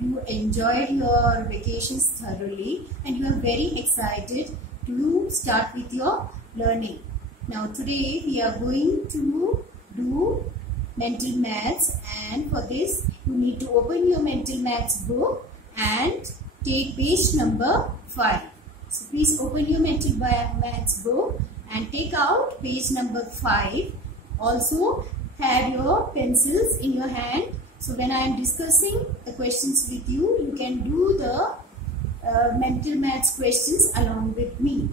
you enjoyed your vacations thoroughly and you are very excited to start with your learning. Now today we are going to do mental maths, and for this you need to open your mental maths book and take page number 5. So please open your mental maths book and take out page number 5. Also have your pencils in your hand. So when I am discussing the questions with you, you can do the mental maths questions along with me.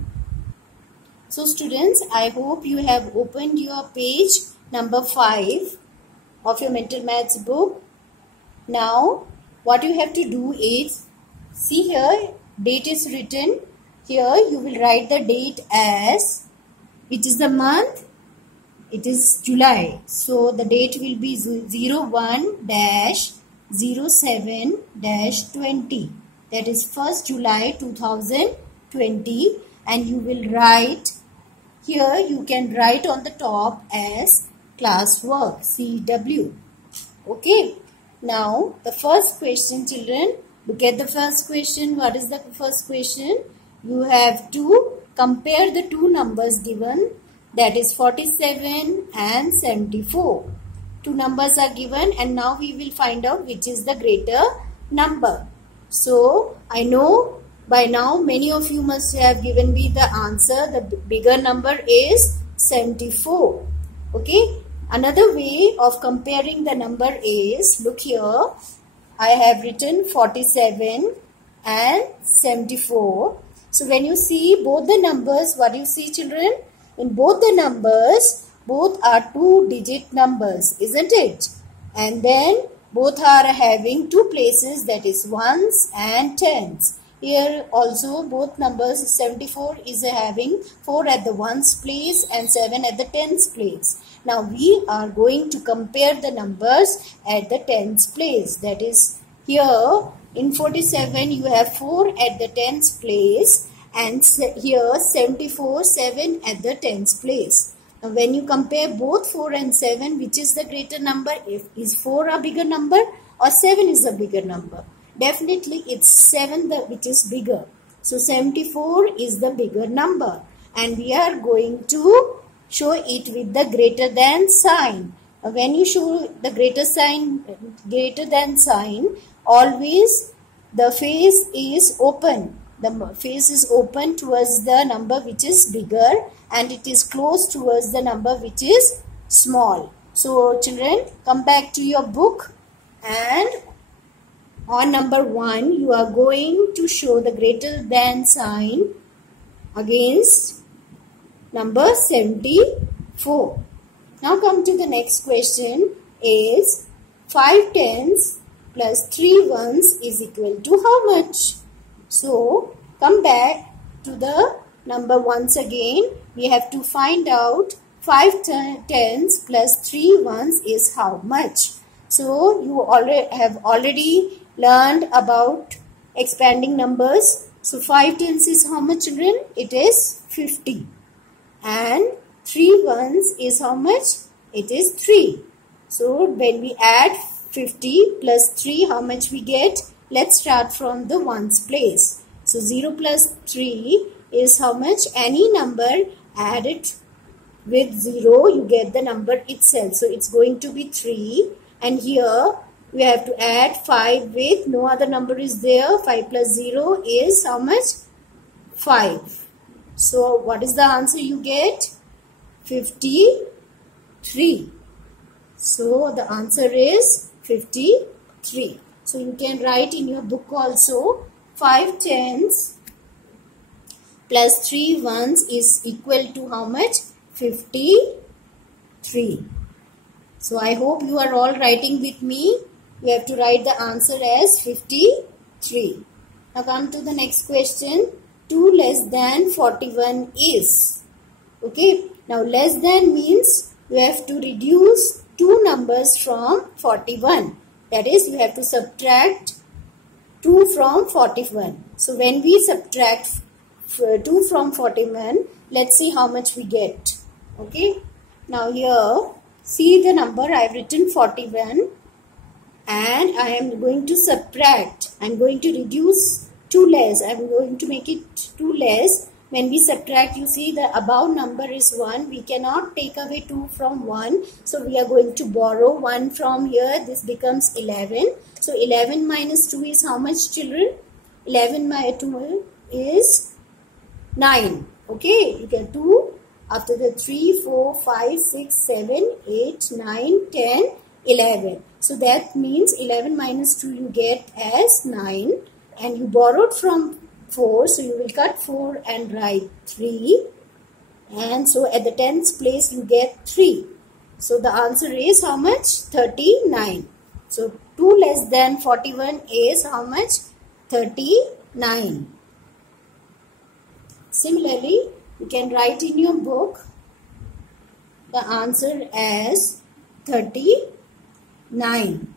So students, I hope you have opened your page number 5 of your mental maths book. Now what you have to do is, see here, date is written. Here you will write the date as, which is the month, it is July. So the date will be 01-07-20. That is 1st July 2020. And you will write, here you can write on the top as classwork, CW. Okay. Now the first question, children. Look at the first question. What is the first question? You have to compare the two numbers given, that is 47 and 74. Two numbers are given and now we will find out which is the greater number. So I know by now many of you must have given me the answer. The bigger number is 74. Okay. Another way of comparing the number is, look here, I have written 47 and 74. So when you see both the numbers, what do you see, children? In both the numbers, both are 2-digit numbers, isn't it? And then both are having two places, that is ones and tens. Here also both numbers, 74 is having 4 at the ones place and 7 at the tens place. Now we are going to compare the numbers at the tens place. That is, here in 47 you have 4 at the tens place, and here 74, 7 at the tens place. Now when you compare both 4 and 7, which is the greater number? Is 4 a bigger number or 7 is a bigger number? Definitely it's 7 which is bigger. So 74 is the bigger number, and we are going to show it with the greater than sign. When you show the greater than sign, always the face is open. The face is open towards the number which is bigger, and it is close towards the number which is small. So children, come back to your book, and on number 1 you are going to show the greater than sign against number 74. Now come to the next question is, 5 tens plus 3 ones is equal to how much? So come back to the number once again. We have to find out 5 tens plus 3 ones is how much. So you have already learned about expanding numbers. So 5 tens is how much, children? It is 50. And 3 ones is how much? It is 3. So when we add 50 plus 3, how much we get? Let's start from the ones place. So 0 plus 3 is how much? Any number added with 0, you get the number itself. So it's going to be 3. And here we have to add 5 with no other number is there. 5 plus 0 is how much? 5. So what is the answer you get? 53. So the answer is 53. So you can write in your book also, 5 tens plus 3 ones is equal to how much? 53. So I hope you are all writing with me. You have to write the answer as 53. Now come to the next question. 2 less than 41 is. Okay. Now less than means you have to reduce two numbers from 41. That is, you have to subtract 2 from 41. So when we subtract 2 from 41, let's see how much we get. Okay. Now here, see the number I have written 41. and I am going to subtract. I am going to reduce 2 less. I am going to make it 2 less. When we subtract, you see the above number is 1. We cannot take away 2 from 1. So we are going to borrow 1 from here. This becomes 11. So 11 minus 2 is how much, children? 11 minus 2 is 9. Okay, you get 2. After the 3, 4, 5, 6, 7, 8, 9, 10, 11. So that means 11 minus 2 you get as 9. And you borrowed from 4, so you will cut 4 and write 3, and so at the tens place you get 3. So the answer is how much? 39. So 2 less than 41 is how much? 39. Similarly, you can write in your book the answer as 39.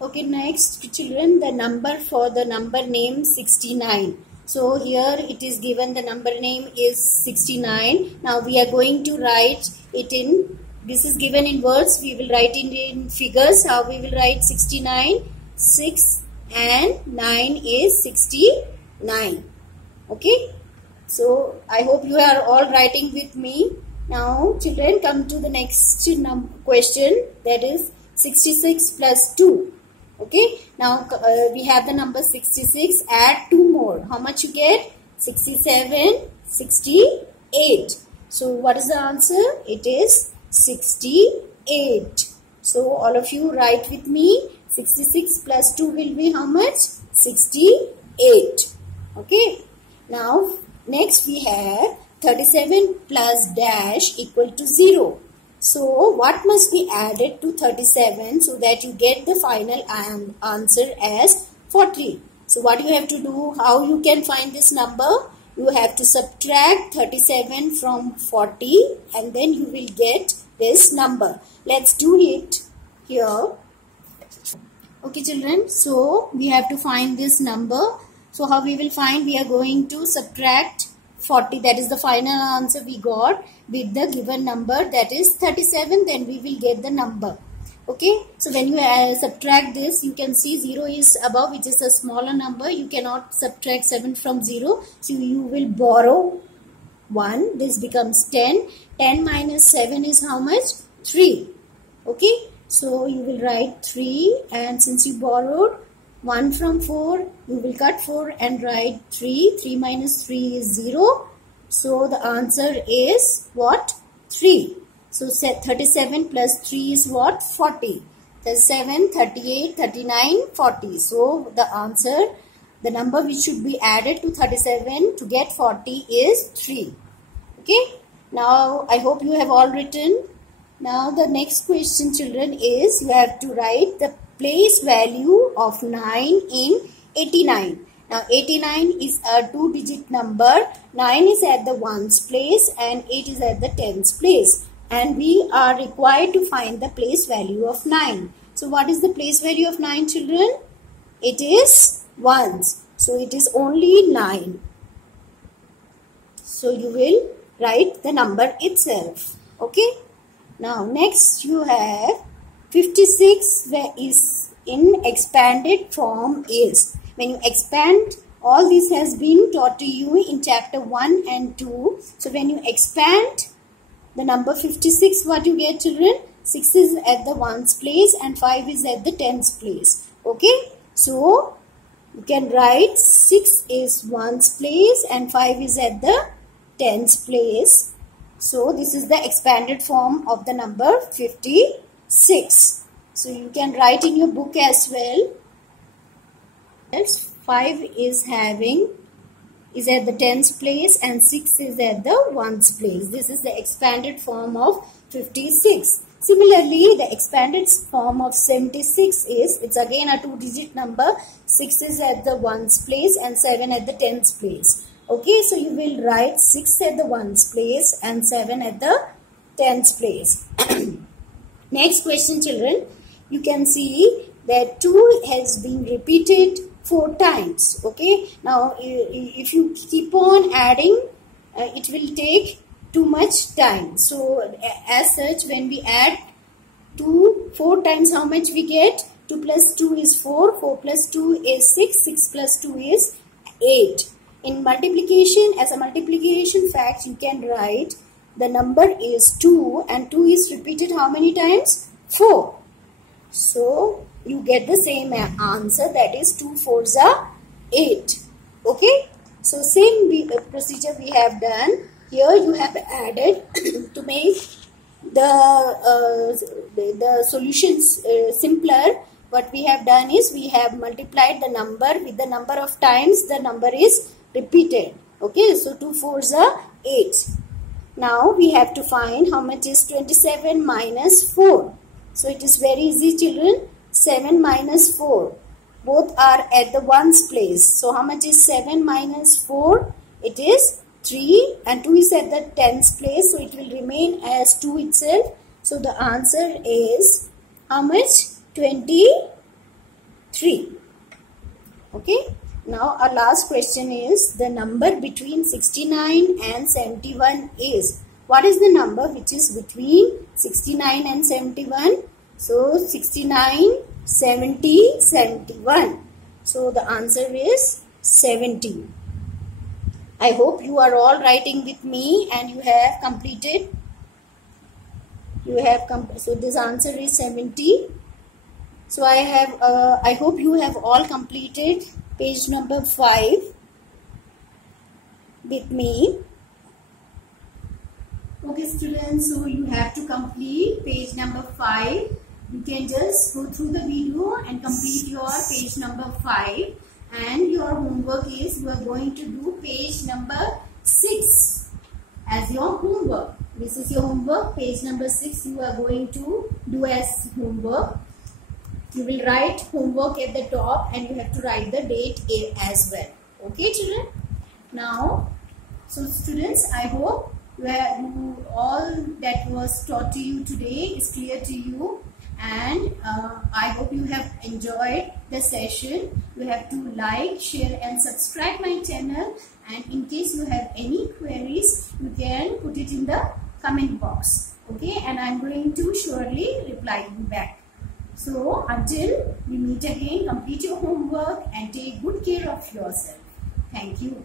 Okay, next children, the number for the number name 69. So here it is given the number name is 69. Now we are going to write it in, this is given in words, we will write it in figures. How we will write 69? 6 and 9 is 69. Okay, so I hope you are all writing with me. Now children, come to the next question, that is 66 plus 2. Okay, now we have the number 66, add 2 more. How much you get? 67, 68. So what is the answer? It is 68. So all of you write with me. 66 plus 2 will be how much? 68. Okay, now next we have 37 plus dash equal to 0. So what must be added to 37 so that you get the final answer as 40? So what you have to do, how you can find this number? You have to subtract 37 from 40 and then you will get this number. Let's do it here. Okay children, so we have to find this number. So how we will find? We are going to subtract 40, that is the final answer we got, with the given number, that is 37, then we will get the number. Okay, so when you subtract this, you can see 0 is above, which is a smaller number. You cannot subtract 7 from 0, so you will borrow 1. This becomes 10. 10 minus 7 is how much? 3. Okay, so you will write 3, and since you borrowed 1 from 4, you will cut 4 and write 3. 3 minus 3 is 0. So the answer is what? 3. So 37 plus 3 is what? 40. 37, 38, 39, 40. So the answer, the number which should be added to 37 to get 40 is 3. Okay. Now I hope you have all written. Now the next question children is, you have to write the place value of 9 in 89. Now 89 is a 2-digit number. 9 is at the ones place and 8 is at the tens place. And we are required to find the place value of 9. So what is the place value of 9 children? It is ones. So it is only 9. So you will write the number itself. Okay. Now next you have 56 is in expanded form is. When you expand, all this has been taught to you in chapter 1 and 2. So when you expand the number 56, what you get children? 6 is at the ones place and 5 is at the tens place. Okay. So you can write 6 is ones place and 5 is at the tens place. So this is the expanded form of the number 56. So you can write in your book as well. 5 is at the tens place and 6 is at the ones place. This is the expanded form of 56. Similarly, the expanded form of 76 is, it's again a 2-digit number. 6 is at the ones place and 7 at the tens place. Okay, so you will write 6 at the ones place and 7 at the tens place. Next question children, you can see that 2 has been repeated 4 times. Okay, now if you keep on adding, it will take too much time. So as such, when we add 2 4 times, how much we get? 2 plus 2 is 4, 4 plus 2 is 6, 6 plus 2 is 8. In multiplication, as a multiplication fact, you can write the number is 2 and 2 is repeated how many times? 4. So you get the same answer, that is 2 4s are 8. Okay. So same procedure we have done. Here you have added to make the solutions simpler. What we have done is we have multiplied the number with the number of times the number is repeated. Okay, so 2 4s are 8. Now we have to find how much is 27 minus 4. So it is very easy, children. 7 minus 4. Both are at the ones place. So how much is 7 minus 4? It is 3, and 2 is at the tens place. So it will remain as 2 itself. So the answer is how much? 23. Okay. Now our last question is, the number between 69 and 71 is. What is the number which is between 69 and 71? So 69, 70, 71. So the answer is 70. I hope you are all writing with me and you have completed. So this answer is 70. So I hope you have all completed page number 5 with me. Okay students, so you have to complete page number 5. You can just go through the video and complete your page number 5. And your homework is, you are going to do page number 6 as your homework. This is your homework. Page number 6 you are going to do as homework. You will write homework at the top and you have to write the date as well. Okay children? Now, so students, I hope all that was taught to you today is clear to you. And I hope you have enjoyed the session. You have to like, share and subscribe my channel. And in case you have any queries, you can put it in the comment box. Okay, and I am going to surely reply you back. So until we meet again, complete your homework and take good care of yourself. Thank you.